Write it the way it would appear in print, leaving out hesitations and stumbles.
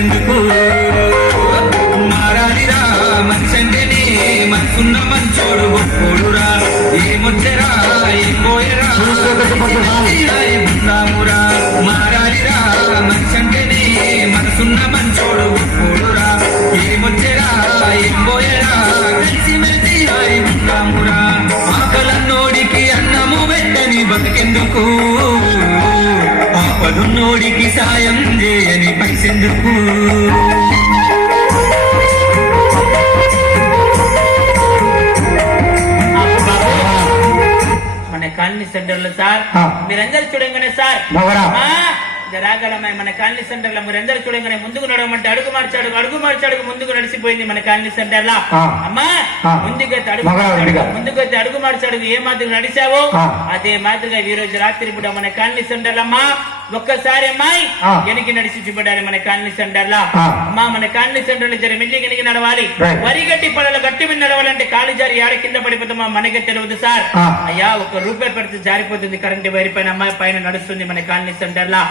మనకెందుకు మారాలిరా మనిషంటేనే మనసున్న మంచోడు గొప్పోడురా ఏమొచ్చరా ఏం పోయరా ఉందామురా మారాలిరా మనిషంటేనే మనసున్న మంచోడు గొప్పోడురా ఏమొచ్చరా ఏం పోయరా కలిసి మెలిసి హాయి ఉందామురా ఆకలన్నోడికి అన్నము పెట్టని బతికెందుకు ఆపదున్నోడికి సాయం చేయని పైసెందుకు మన కాలనీ సెంటర్ లో సార్ మీరందరూ చూడంగానే సార్ రాగలమ్మాయి మన కాలనీ సెంటర్ లో మీరందరూ చూడంగానే ముందుకు నడవమంటే అడుగు మార్చాడు ముందుకు నడిచిపోయింది మన కాలనీ సెంటర్ లో అమ్మా ముందుకైతే అడుగు మార్చాడు ఏ మాదిరి నడిచావో అదే మాదిరిగా ఈ రోజు రాత్రి కూడా మన కాలనీ సెంటర్ లో అమ్మా ఒక్కసారి అమ్మాయి వెనక్కి నడిచి చూపడాలి మన కాలనీ సెంటర్ లో అమ్మా మన కాలనీ సెంటర్ లో జర మెల్లి వెనక్కి నడవాలి వరిగట్టి పనులు గట్టి మీద నడవాలంటే కాలు జారి ఆడ కింద పడిపోతామా మనకే తెలియదు సార్ అయ్యా ₹1 పెడితే జారిపోతుంది కరెంట్ వైర్ పైన అమ్మాయి పైన నడుస్తుంది మన కాలనీ సెంటర్ లా